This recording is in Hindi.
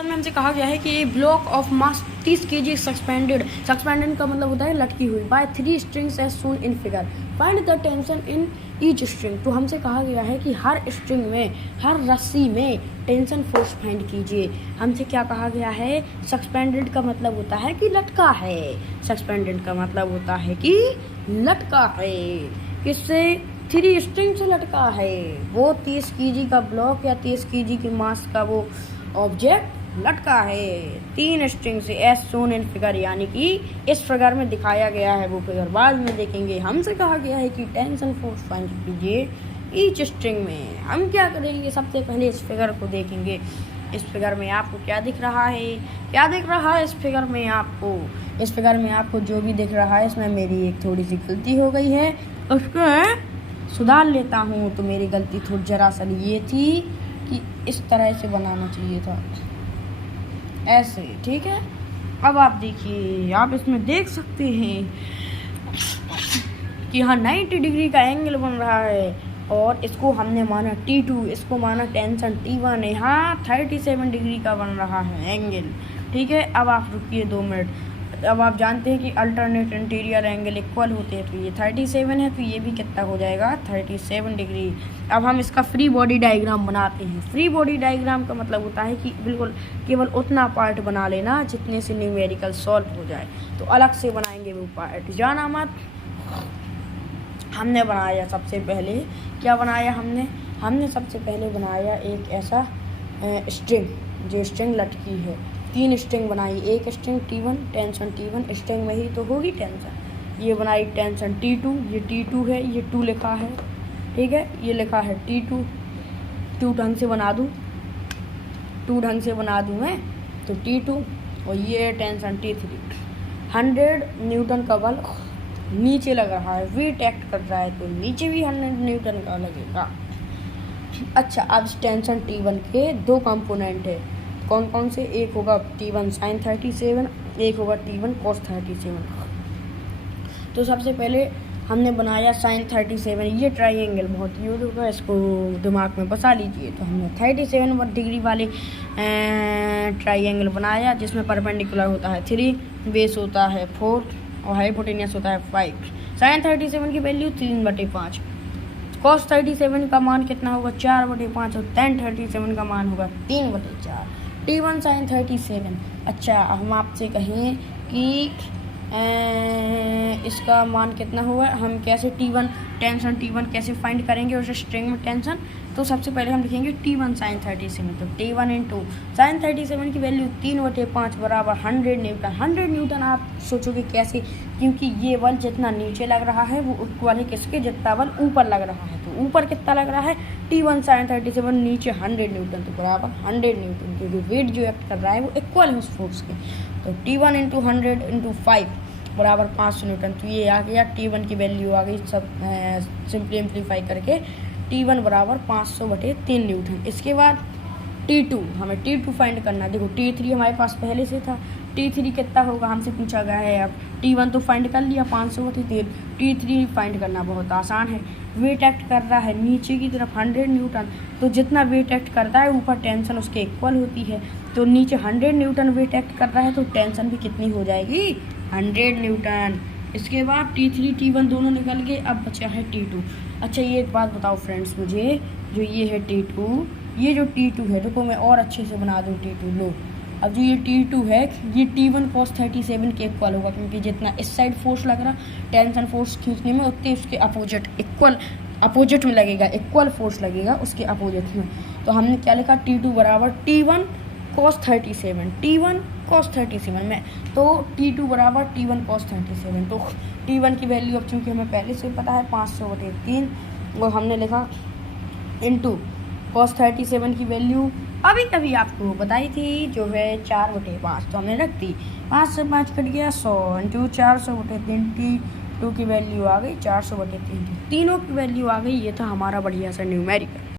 क्वेश्चन में हमसे कहा गया है कि block of mass 30 kg suspended का मतलब होता है लटकी हुई by 3 strings as shown in figure, find the tension in each string. तो हमसे कहा गया है कि हर स्ट्रिंग में, हर रस्सी में टेंशन फोर्स फाइंड कीजिए। हमसे क्या कहा गया है? सस्पेंडेड का मतलब होता है कि लटका है। सस्पेंडेड का मतलब होता है कि लटका है। किससे? 3 स्ट्रिंग से लटका है। वो 30 kg का ब्लॉक या 30 kg के मास का वो ऑब्जेक्ट लटका है 3 स्ट्रिंग से एज शोन इन फिगर, यानी कि इस फिगर में दिखाया गया है। वो फिगर बाद में देखेंगे। हमसे कहा गया है कि टेंशन फोर्स फाइंड कीजिए ईच स्ट्रिंग में। हम क्या करेंगे? सबसे पहले इस फिगर को देखेंगे। इस फिगर में आपको क्या दिख रहा है? क्या दिख रहा है इस फिगर में आपको? इस फिगर में आपको जो भी दिख रहा है, इसमें मेरी एक थोड़ी सी गलती हो गई है, उसको सुधार लेता हूँ। तो मेरी गलती थोड़ी जरा सा ये थी कि इस तरह से बनाना चाहिए था, ऐसे। ठीक है, अब आप देखिए, आप इसमें देख सकते हैं कि यहाँ 90 डिग्री का एंगल बन रहा है और इसको हमने माना T2, इसको माना टेंशन T1 है। यहाँ 37 डिग्री का बन रहा है एंगल। ठीक है, अब आप रुकिए 2 मिनट। अब आप जानते हैं कि अल्टरनेट इंटीरियर एंगल इक्वल होते हैं, तो ये 37 है, तो ये भी कितना हो जाएगा? 37 डिग्री। अब हम इसका फ्री बॉडी डायग्राम बनाते हैं। फ्री बॉडी डायग्राम का मतलब होता है कि बिल्कुल केवल उतना पार्ट बना लेना जितने से न्यूमेरिकल सॉल्व हो जाए। तो अलग से बनाएंगे वो पार्ट, जाना मत। हमने बनाया सबसे पहले, क्या बनाया हमने सबसे पहले बनाया एक ऐसा स्ट्रिंग, जो स्ट्रिंग लटकी है। 3 स्ट्रिंग बनाई, एक string T1, tension T1, string में ही तो होगी टेंशन। ये बनाई टेंशन T2, ये T2 है, ये 2 लिखा है। ठीक है, ये लिखा है T2। 2 ढंग से बना दूँ, 2 ढंग से बना दूँ मैं, तो T2। और ये टेंशन T3। 100 न्यूटन का बल नीचे लग रहा है, वेट एक्ट कर रहा है, तो नीचे भी 100 न्यूटन का लगेगा। अच्छा, अब टेंशन T1 के 2 कंपोनेंट है। कौन कौन से? एक होगा T1 sin 37, एक होगा T1 cos 37। तो सबसे पहले हमने बनाया sin 37। ये ट्राइंगल बहुत यूज होगा, इसको दिमाग में बसा लीजिए। तो हमने 37 डिग्री वाले ट्राइंगल बनाया, जिसमें परपेंडिकुलर होता है 3, बेस होता है 4 और हाइपोटेनियस होता है 5। sin 37 की वैल्यू 3/5। cos 37 का मान कितना होगा? 4/5। और tan 37 का मान होगा 3/4। T1 sin 37। अच्छा, हम आपसे कहें कि इसका मान कितना होगा? हम कैसे टेंशन T1 कैसे फाइंड करेंगे उस स्ट्रिंग में टेंशन? तो सबसे पहले हम लिखेंगे T1 sin 37। तो T1 इंटू sin 37 की वैल्यू 3/5 बराबर 100 न्यूटन। 100 न्यूटन आप सोचोगे कैसे? क्योंकि ये बल जितना नीचे लग रहा है वो इक्वल है किसके? जितना बल ऊपर लग रहा है। तो ऊपर कितना लग रहा है? T1 sin 37, नीचे 100 न्यूटन, तो बराबर 100 न्यूटन, क्योंकि वेट जो एक्ट कर रहा है वो इक्वल है उस फोर्स के। तो T1 इंटू 100 इंटू 5 बराबर 500 न्यूटन। तो ये आ गया T1 की वैल्यू आ गई, सब सिंपली एम्प्लीफाई करके T1 बराबर 500/3 न्यूटन। इसके बाद T2, हमें T2 फाइंड करना है। देखो T3 हमारे पास पहले से था, T3 कितना होगा हमसे पूछा गया है। अब T1 तो फाइंड कर लिया 500/3, T3 फाइंड करना बहुत आसान है। वेट एक्ट कर रहा है नीचे की तरफ 100 न्यूटन, तो जितना वेट एक्ट करता है ऊपर टेंशन उसके इक्वल होती है। तो नीचे 100 न्यूटन वेट एक्ट कर रहा है, तो टेंशन भी कितनी हो जाएगी? 100 न्यूटन। इसके बाद T3 T1 दोनों निकल गए, अब बचा है T2। अच्छा, ये एक बात बताओ फ्रेंड्स मुझे, जो ये है T2, ये जो T2 है, देखो मैं और अच्छे से बना दूँ T2। लो, अब जो ये T2 है, ये T1 cos 37 के इक्वल होगा, क्योंकि जितना इस साइड फोर्स लग रहा टेंशन फोर्स खींचने में, उतने उसके अपोजिट में लगेगा, इक्वल फोर्स लगेगा उसके अपोजिट में। तो हमने क्या लिखा? T2 बराबर T1 cos 37, T1 cos 37 में, तो T2 बराबर T1 cos 37। तो T1 की वैल्यू अब चूँकि हमें पहले से पता है 500/3, और हमने लिखा इंटू cos 37 की वैल्यू अभी आपको बताई थी, जो है 4/5। तो हमने रख दी, 5 से 5 कट गया 100 इंटू 400/3। T2 की वैल्यू आ गई 400/3, तीनों की वैल्यू आ गई। ये था हमारा बढ़िया सा न्यूमेरिकल।